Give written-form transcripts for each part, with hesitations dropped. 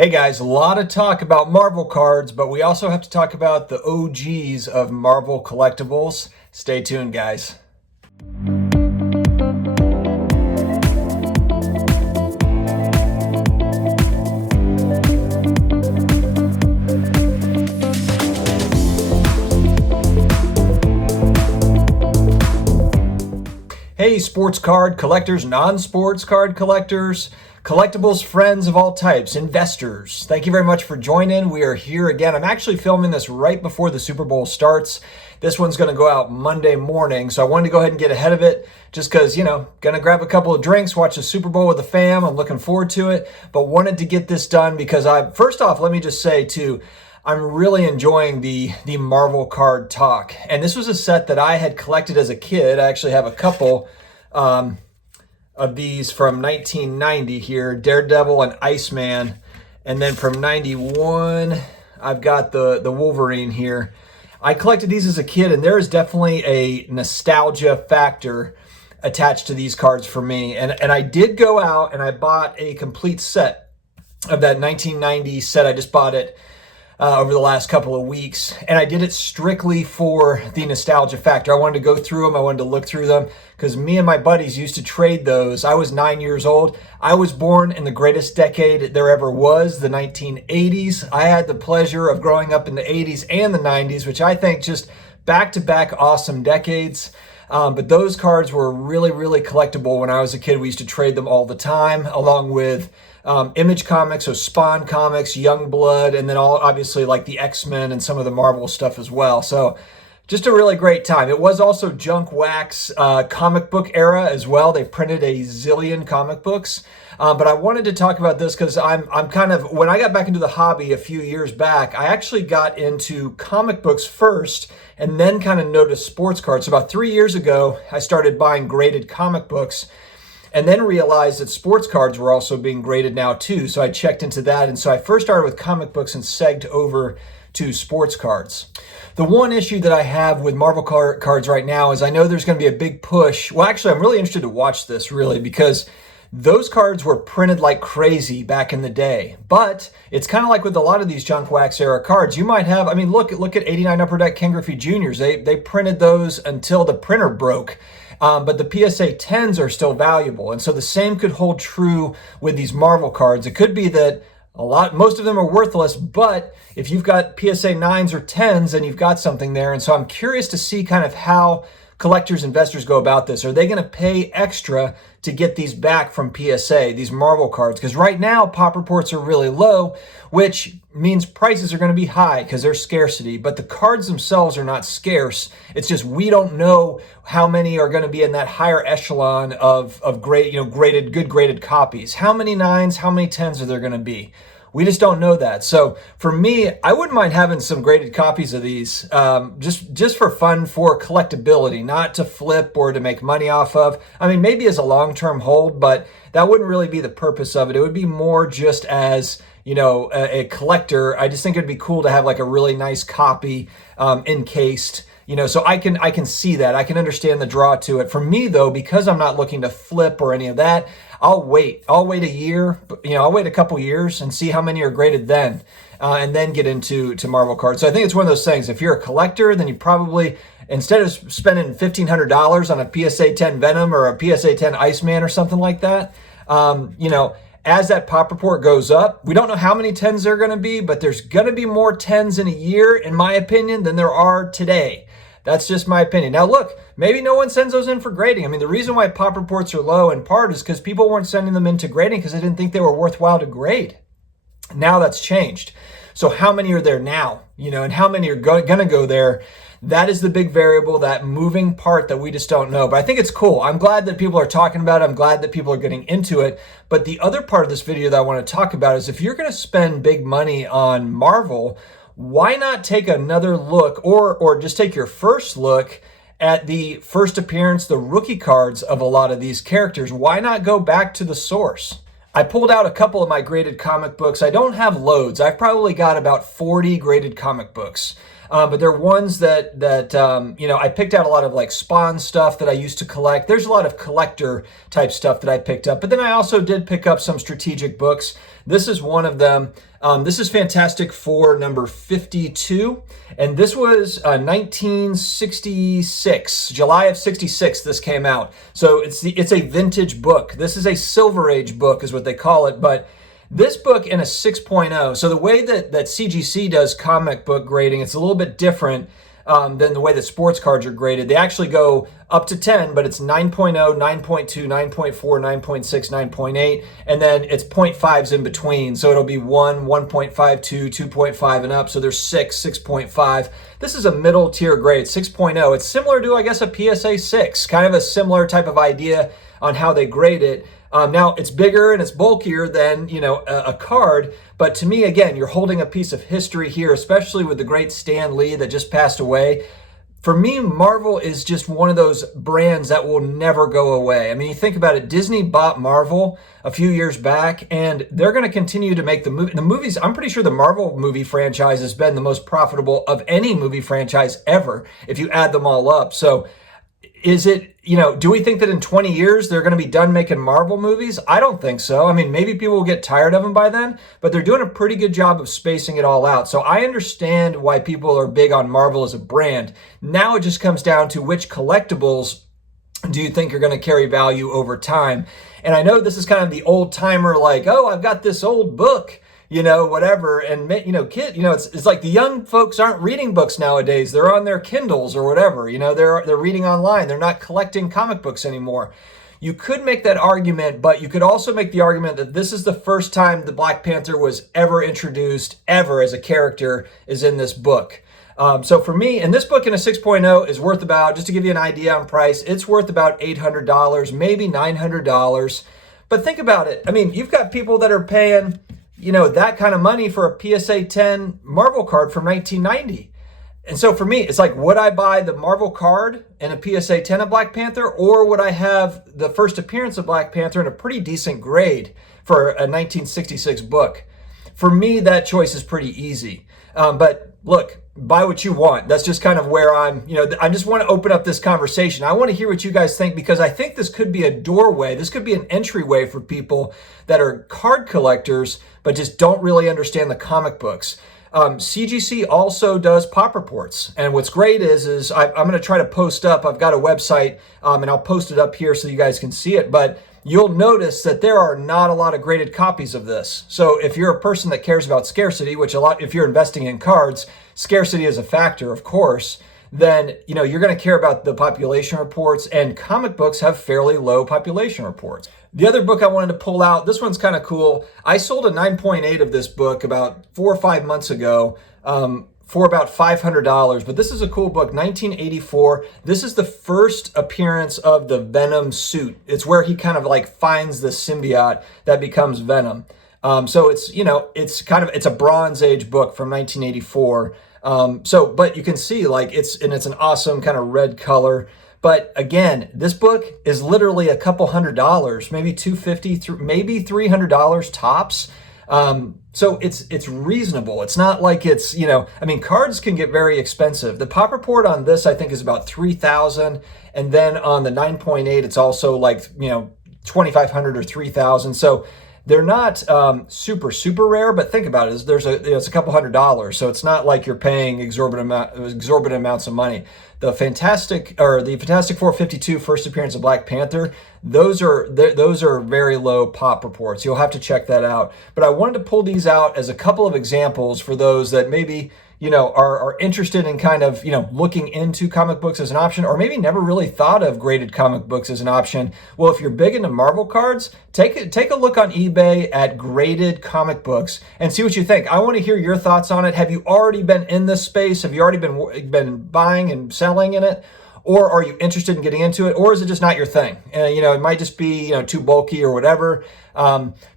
Hey guys, a lot of talk about Marvel cards, but we also have to talk about the OGs of Marvel Collectibles. Stay tuned, guys. Hey, sports card collectors, non-sports card collectors, collectibles friends of all types, investors. Thank you very much for joining. We are here again. I'm actually filming this right before the Super Bowl starts. This one's going to go out Monday morning, so I wanted to go ahead and get ahead of it just because, going to grab a couple of drinks, watch the Super Bowl with the fam. I'm looking forward to it, but wanted to get this done because first off, let me just say too, I'm really enjoying the Marvel card talk. And this was a set that I had collected as a kid. I actually have a couple of these from 1990 here, Daredevil and Iceman. And then from 91, I've got the Wolverine here. I collected these as a kid, and there is definitely a nostalgia factor attached to these cards for me. And I did go out and I bought a complete set of that 1990 set. I just bought it over the last couple of weeks, and I did it strictly for the nostalgia factor. I wanted to go through them. I wanted to look through them because me and my buddies used to trade those. I was 9 years old. I was born in the greatest decade there ever was, the 1980s. I had the pleasure of growing up in the 80s and the 90s, which I think just back-to-back awesome decades. But those cards were really, really collectible when I was a kid. We used to trade them all the time, along with Image Comics, so Spawn Comics, Youngblood, and then obviously like the X-Men and some of the Marvel stuff as well. So just a really great time. It was also junk wax comic book era as well. They printed a zillion comic books. But I wanted to talk about this because I'm kind of, when I got back into the hobby a few years back, I actually got into comic books first and then kind of noticed sports cards. So about 3 years ago, I started buying graded comic books and then realized that sports cards were also being graded now too. So I checked into that. And so I first started with comic books and segged over to sports cards. The one issue that I have with Marvel cards right now is I know there's going to be a big push. Well, actually, I'm really interested to watch this really because those cards were printed like crazy back in the day. But it's kind of like with a lot of these junk wax era cards. You might have, look at 89 Upper Deck Ken Griffey Juniors. They printed those until the printer broke. But the PSA 10s are still valuable. And so the same could hold true with these Marvel cards. It could be that most of them are worthless, but if you've got PSA 9s or 10s, then you've got something there. And so I'm curious to see kind of how collectors, investors go about this. Are they going to pay extra to get these back from PSA, these Marvel cards? Because right now, pop reports are really low, which means prices are going to be high because there's scarcity. But the cards themselves are not scarce. It's just we don't know how many are going to be in that higher echelon of good graded copies. How many 9s, how many 10s are there going to be? We just don't know that. So for me, I wouldn't mind having some graded copies of these just for fun, for collectability, not to flip or to make money off of. Maybe as a long-term hold, but that wouldn't really be the purpose of it. It would be more just as, a collector. I just think it'd be cool to have like a really nice copy encased. So I can see that. I can understand the draw to it. For me, though, because I'm not looking to flip or any of that, I'll wait a year. I'll wait a couple years and see how many are graded then, and then get into Marvel cards. So I think it's one of those things. If you're a collector, then you probably, instead of spending $1,500 on a PSA 10 Venom or a PSA 10 Iceman or something like that, as that pop report goes up, we don't know how many 10s there are going to be, but there's going to be more 10s in a year, in my opinion, than there are today. That's just my opinion. Now, look, maybe no one sends those in for grading. The reason why pop reports are low in part is because people weren't sending them into grading because they didn't think they were worthwhile to grade. Now that's changed. So how many are there now? And how many are going to go there? That is the big variable, that moving part that we just don't know. But I think it's cool. I'm glad that people are talking about it. I'm glad that people are getting into it. But the other part of this video that I want to talk about is if you're going to spend big money on Marvel, why not take another look or just take your first look at the first appearance, the rookie cards of a lot of these characters? Why not go back to the source? I pulled out a couple of my graded comic books. I don't have loads. I've probably got about 40 graded comic books. But they're ones that I picked out a lot of like Spawn stuff that I used to collect. There's a lot of collector type stuff that I picked up. But then I also did pick up some strategic books This is one of them. This is Fantastic Four number 52, and this was 1966, July of 66 this came out. So it's a vintage book. This is a Silver Age book is what they call it, but this book in a 6.0, so the way that CGC does comic book grading, it's a little bit different than the way that sports cards are graded. They actually go up to 10, but it's 9.0, 9.2, 9.4, 9.6, 9.8, and then it's 0.5s in between. So it'll be 1, 1.52, 2.5 and up. So there's 6, 6.5. This is a middle tier grade, 6.0. It's similar to, I guess, a PSA 6, kind of a similar type of idea on how they grade it. Now it's bigger and it's bulkier than, a card, but to me, again, you're holding a piece of history here, especially with the great Stan Lee that just passed away. For me, Marvel is just one of those brands that will never go away. I mean, you think about it, Disney bought Marvel a few years back, and they're going to continue to make the movies. I'm pretty sure the Marvel movie franchise has been the most profitable of any movie franchise ever, if you add them all up. So is it, do we think that in 20 years they're going to be done making Marvel movies? I don't think so. I mean, maybe people will get tired of them by then, but they're doing a pretty good job of spacing it all out. So I understand why people are big on Marvel as a brand. Now it just comes down to which collectibles do you think are going to carry value over time? And I know this is kind of the old timer, like, oh, I've got this old book, whatever. And, it's like the young folks aren't reading books nowadays. They're on their Kindles or whatever, they're reading online. They're not collecting comic books anymore. You could make that argument, but you could also make the argument that this is the first time the Black Panther was ever introduced, ever as a character, is in this book. So for me, and this book in a 6.0 is worth about, just to give you an idea on price, it's worth about $800, maybe $900. But think about it. I mean, you've got people that are paying that kind of money for a PSA 10 Marvel card from 1990. And so for me, it's like, would I buy the Marvel card and a PSA 10 of Black Panther, or would I have the first appearance of Black Panther in a pretty decent grade for a 1966 book? For me, that choice is pretty easy. But look, buy what you want. That's just kind of where I just want to open up this conversation. I want to hear what you guys think, because I think this could be a doorway. This could be an entryway for people that are card collectors, but just don't really understand the comic books. CGC also does pop reports. And what's great is I'm going to try to post up, I've got a website, and I'll post it up here so you guys can see it. But you'll notice that there are not a lot of graded copies of this. So if you're a person that cares about scarcity, which if you're investing in cards, scarcity is a factor, of course, then you're going to care about the population reports, and comic books have fairly low population reports. The other book I wanted to pull out, this one's kind of cool. I sold a 9.8 of this book about 4 or 5 months ago for about $500, but this is a cool book, 1984. This is the first appearance of the Venom suit. It's where he kind of like finds the symbiote that becomes Venom. So it's a Bronze Age book from 1984. But you can see it's an awesome kind of red color. But again, this book is literally a couple $100, maybe $250, maybe $300 tops. So it's reasonable. It's not like it's, cards can get very expensive. The pop report on this, I think, is about $3,000. And then on the 9.8, it's also like, $2,500 or $3,000. So they're not super, super rare, but think about it. It's a couple $100. So it's not like you're paying exorbitant amounts of money. The Fantastic Four 52 first appearance of Black Panther, those are very low pop reports. You'll have to check that out. But I wanted to pull these out as a couple of examples for those that maybe are interested in kind of, looking into comic books as an option, or maybe never really thought of graded comic books as an option. Well, if you're big into Marvel cards, take a look on eBay at graded comic books and see what you think. I want to hear your thoughts on it. Have you already been in this space? Have you already been buying and selling in it? Or are you interested in getting into it? Or is it just not your thing? It might just be, too bulky or whatever.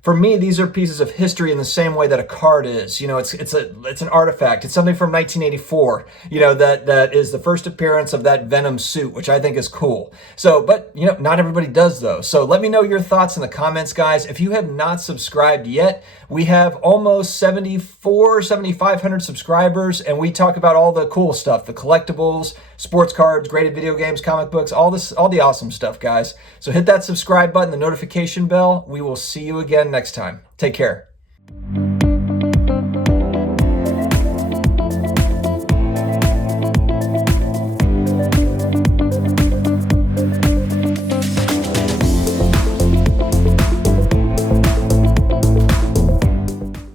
For me, these are pieces of history in the same way that a card is. It's an artifact. It's something from 1984, that is the first appearance of that Venom suit, which I think is cool. So, but, not everybody does those. So let me know your thoughts in the comments, guys. If you have not subscribed yet, we have almost 7,500 subscribers, and we talk about all the cool stuff, the collectibles, sports cards, graded video games, comic books, all the awesome stuff, guys. So hit that subscribe button, the notification bell. We will see you again next time. Take care. you.